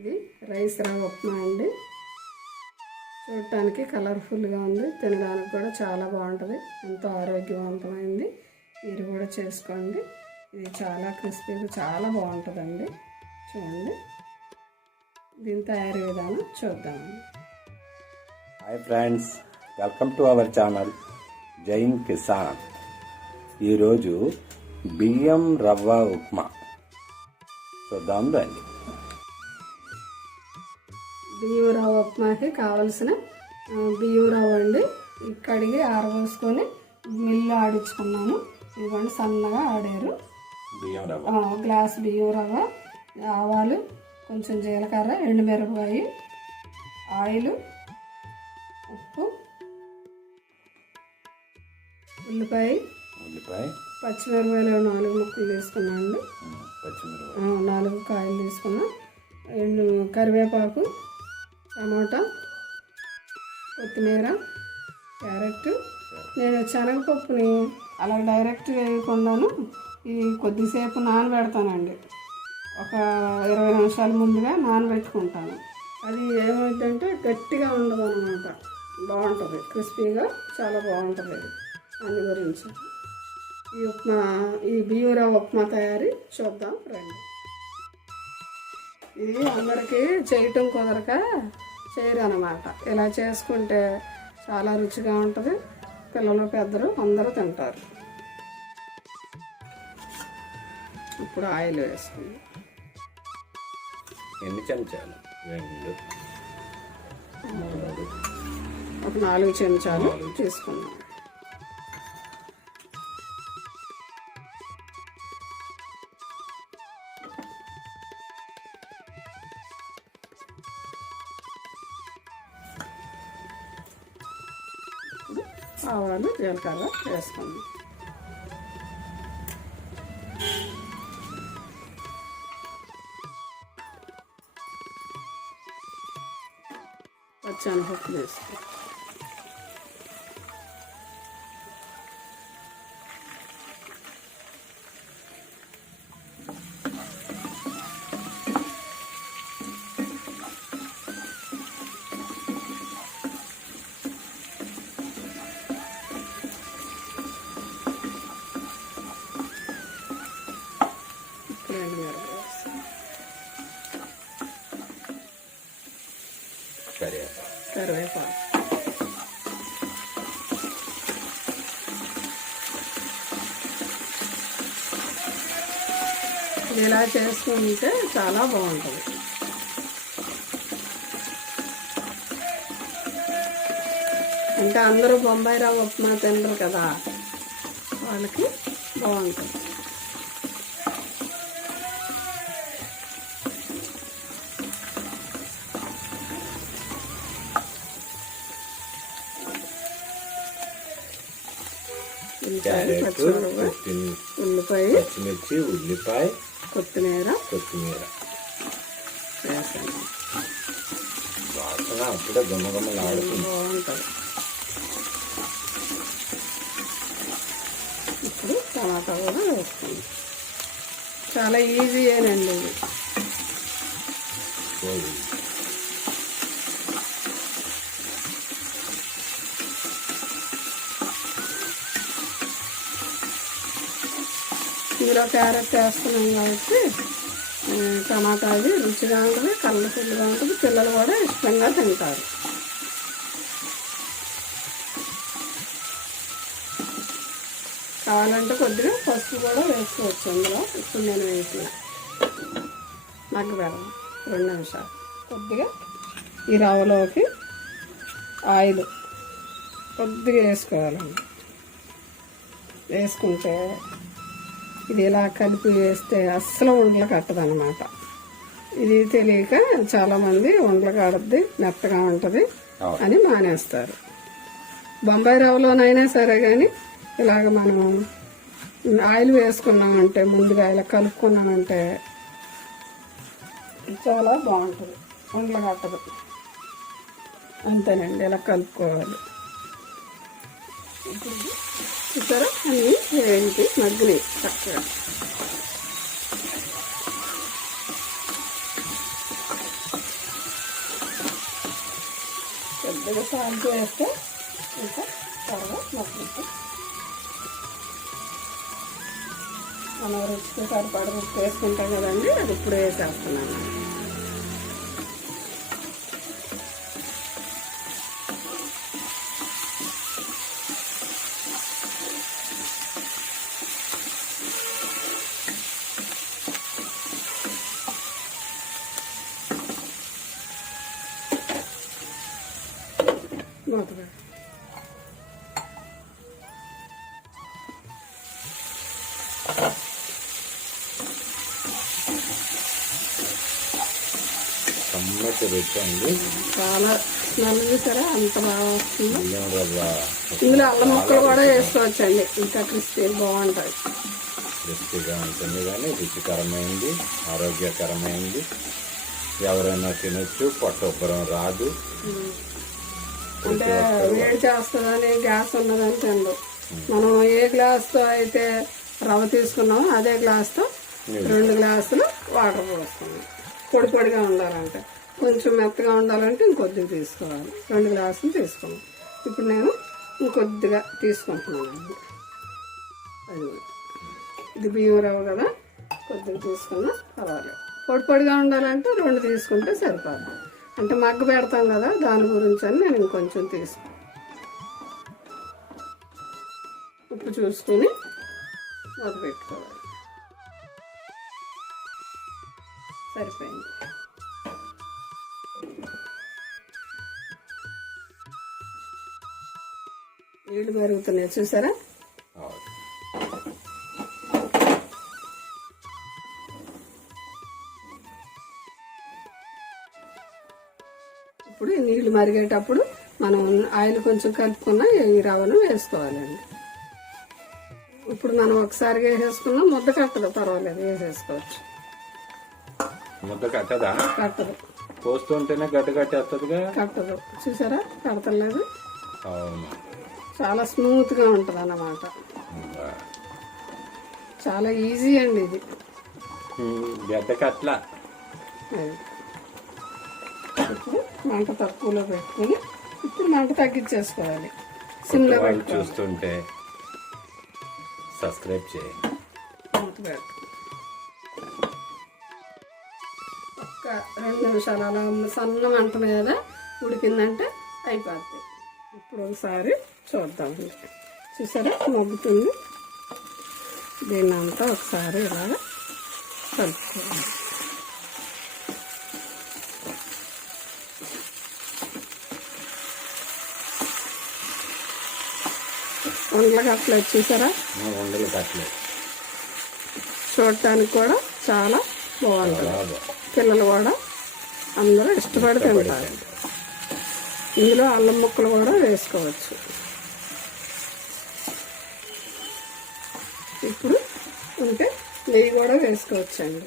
ఇది రైస్ రవ్వ ఉప్మా అండి. చూడటానికి కలర్ఫుల్గా ఉంది, తినడానికి కూడా చాలా బాగుంటుంది, ఎంతో ఆరోగ్యవంతమైంది. మీరు కూడా చేసుకోండి. ఇది చాలా క్రిస్పీగా చాలా బాగుంటుందండి. చూడండి, దీని తయారీ విధానం చూద్దామండి. Hi friends, welcome to our channel Jai Kisan. ఈరోజు బియ్యం రవ్వ ఉప్మా చూద్దాం రండి. బియ్యం రవ్వ ఉప్మాకి కావలసిన బియ్యం రవ్వ అండి. కడిగి ఆరబోసుకొని మిల్లు ఆడించుకున్నాను. ఇదిగోండి, సన్నగా ఆడారు. బియ్యం రవ్వ, గ్లాస్ బియ్యం రవ్వ, ఆవాలు, కొంచెం జీలకర్ర, ఎండుమిరపకాయ, ఆయిల్, ఉప్పు, ఉల్లిపాయ, పచ్చిమిరపకాయలు 4 ముక్కలు తీసుకున్నాను. 4 కాయలు తీసుకున్నా. కరివేపాకు, టమాటా, కొత్తిమీర, క్యారెట్. నేను శనగపప్పుని అలా డైరెక్ట్ వేయకుండాను ఇది కొద్దిసేపు నానబెడతానండి. ఒక 20 నిమిషాల ముందుగా నానబెట్టుకుంటాను. అది ఏమైందంటే గట్టిగా ఉండదు అన్నమాట, బాగుంటుంది, క్రిస్పీగా చాలా బాగుంటుంది. అది దాని గురించి ఈ బియ్యం రవ్వ ఉప్మా తయారీ చూద్దాం రండి. ఇది అందరికీ చేయటం కుదరక చేయరు అన్నమాట. ఇలా చేసుకుంటే చాలా రుచిగా ఉంటుంది, పిల్లలు పెద్దలు అందరూ తింటారు. ఇప్పుడు ఆయిల్ వేసుకుంది. ఎన్ని చెంచాలు? 2, 3, ఒక 4 చెంచాలు తీసుకున్నాం. ఆవాలు, జీలకర్ర వేసుకుందాం. పచ్చెనపప్పు వేసుకుందాం. కరివేపాకు, ఇలా చేసుకుంటే చాలా బాగుంటుంది. ఇంకా అందరూ బొంబాయి రవ్వ ఉప్మా తినరు కదా, వాళ్ళకి బాగుంటుంది. ఉల్లిపాయ, పచ్చిమిర్చి, ఉల్లిపాయ, కొత్తిమీర వేసాను. వాసన అప్పుడే గుమ్మగుమ్మలాడుతుంది, బాగుంటుంది. ఇప్పుడు టమాటా కూడా వేసుకుంది. చాలా ఈజీయేనండి ఇది. ఇందులో క్యారెట్ వేస్తున్నాం కాబట్టి టమాటా అది రుచిగా ఉంటుంది, కలర్ఫుల్గా ఉంటుంది, పిల్లలు కూడా ఇష్టంగా తింటారు. కావాలంటే కొద్దిగా పసుపు కూడా వేసుకోవచ్చు అందులో. ఇప్పుడు నేను వేసిన నాకు పెడదాం 2 నిమిషాలు. కొద్దిగా ఈ రవ్వలోకి ఆయిల్ కొద్దిగా వేసుకోవాలండి. వేసుకుంటే ఇది ఇలా కలిపి వేస్తే అస్సలు ఉండలు కట్టదనమాట. ఇది తెలియక చాలామంది ఉండలు కడద్ది, మెత్తగా ఉంటుంది అని మానేస్తారు. బొంబాయి రవ్వలోనైనా సరే కానీ ఇలాగ మనం ఆయిల్ వేసుకున్నామంటే, ముందుగా ఇలా కలుపుకున్నామంటే చాలా బాగుంటుంది, ఉండలు కట్టదు. అంతేనండి, ఇలా కలుపుకోవాలి. ఇప్పుడు చూసారా, అన్నీ వేయించి మగ్గిలి చక్కగా. కొద్దిగా సాల్ట్ వేస్తే ఇంకా త్వరగా మగ్గుతుంది. మనం రుచికి సరిపడా ఉప్పు వేసుకుంటాం కదండి, అది ఇప్పుడు వేసేస్తున్నాను. మూతగా కమ్మటి రుచి అండి. చాలా స్మెల్ చూసారా అంత బాగా వస్తుంది. బియ్యం రవ్వ ఇందులో అల్లం ముక్కలు కూడా వేసుకోవచ్చండి, ఇంకా క్రిస్పీ బాగుంటుంది. క్రిస్పీగా ఉంటుంది కానీ రుచికరమైంది, ఆరోగ్యకరమైంది. ఎవరైనా తినొచ్చు, పొట్ట ఉబ్బరం రాదు. అంటే వేడి చేస్తుందని గ్యాస్ ఉన్నదని తినదు. మనం ఏ గ్లాస్తో అయితే రవ్వ తీసుకున్నామో అదే గ్లాస్తో 2 గ్లాసులు వాటర్ పోస్తున్నాం. పొడి పొడిగా ఉండాలంటే, కొంచెం మెత్తగా ఉండాలంటే ఇంకొద్దిగా తీసుకోవాలి. 2 గ్లాసులు తీసుకున్నాం. ఇప్పుడు నేను ఇంకొద్దిగా తీసుకుంటున్నాను. అది ఇది బియ్యం రవ్వ కదా, కొద్దిగా తీసుకున్నా పర్వాలేదు. పొడి పొడిగా ఉండాలంటే 2 తీసుకుంటే సరిపోదు. అంటే మగ్గ పెడతాం కదా, దాని గురించి అని నేను ఇంకొంచెం తీసుకున్నాను. ఉప్పు చూసుకుని మూత పెట్టుకోవాలి. సరిపోయింది. నీళ్ళు మరుగుతున్నాయి చూసారా. ఇప్పుడు ఈ నీళ్లు మరిగేటప్పుడు మనం ఆయిల్ కొంచెం కలుపుకున్న ఈ రవ్వను వేసుకోవాలండి. ఇప్పుడు మనం ఒకసారిగా వేసేసుకున్నాం, ముద్ద కట్టదు, పర్వాలేదు, వేసేసుకోవచ్చు. ముద్ద కట్టదా? కట్టదు. పోస్తుంటేనే గడ్డ కట్టేస్తుందిగా. కట్టదు చూసారా, కడతలేదు. అవును, చాలా స్మూత్గా ఉంటుంది అన్నమాట. చాలా ఈజీ అండి ఇది. గడ్డ కట్ల. ఇప్పుడు మంట తక్కువలో పెట్టుకుని ఇప్పుడు మంట తగ్గించేసుకోవాలి. సిమ్లో పెట్టుకోవాలి. చూస్తుంటే సబ్స్క్రైబ్ చేయండి. ఒక్క 2 నిమిషాలు అలా సన్న మంట మీద ఉడికిందంటే అయిపోద్ది. ఇప్పుడు ఒకసారి చూద్దాం. చూసారా మగ్గుతుంది. దీన్ని అంతా ఒకసారి ఇలాగా కలుపుకోవాలి. ఉండలు కట్టలేదు చూసారా. ఉండలు కట్టలేదు. చూడటానికి కూడా చాలా బాగుంటుంది. పిల్లలు కూడా అందరూ ఇష్టపడి తింటారు. ఇందులో అల్లం ముక్కలు కూడా వేసుకోవచ్చు. ఇప్పుడు ఉంటే నెయ్యి కూడా వేసుకోవచ్చండి.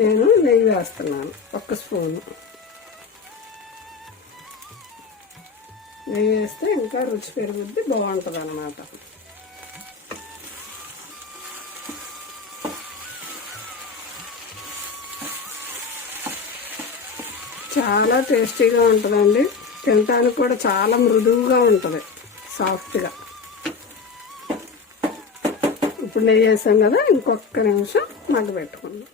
నేను నెయ్యి వేస్తున్నాను 1 స్పూను. నెయ్యి వేస్తే ఇంకా రుచి పెరుగుద్ది, బాగుంటుంది అన్నమాట. చాలా టేస్టీగా ఉంటుందండి. తినడానికి కూడా చాలా మృదువుగా ఉంటుంది, సాఫ్ట్గా. ఇప్పుడు నెయ్యి వేసాం కదా, ఇంకొక నిమిషం మగ్గబెట్టుకుందాం.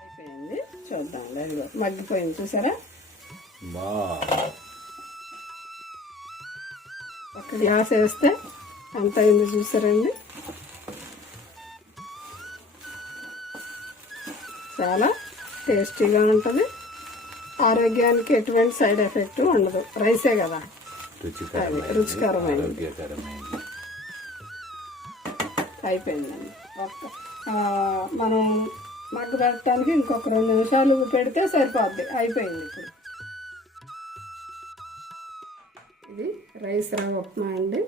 అయిపోయింది, చూద్దాం. అదిగో మగ్గిపోయింది చూసారా. ఒక గ్లాస్ వేస్తే ఎంత అయింది చూసారండి. చాలా టేస్టీగా ఉంటుంది. ఆరోగ్యానికి ఎటువంటి సైడ్ ఎఫెక్ట్ ఉండదు. రైసే కదా, రుచికరమైనది. అయిపోయిందండి. మనం మగ్గ పెట్టడానికి ఇంకొక 2 నిమిషాలు పెడితే సరిపోద్ది. అయిపోయింది. ఇప్పుడు ఇది రైస్ రవ్వ ఉప్మా అండి.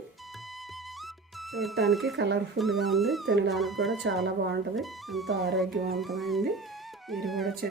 చూడటానికి కలర్ఫుల్గా ఉంది, తినడానికి కూడా చాలా బాగుంటుంది, ఎంతో ఆరోగ్యవంతమైంది. మీరు కూడా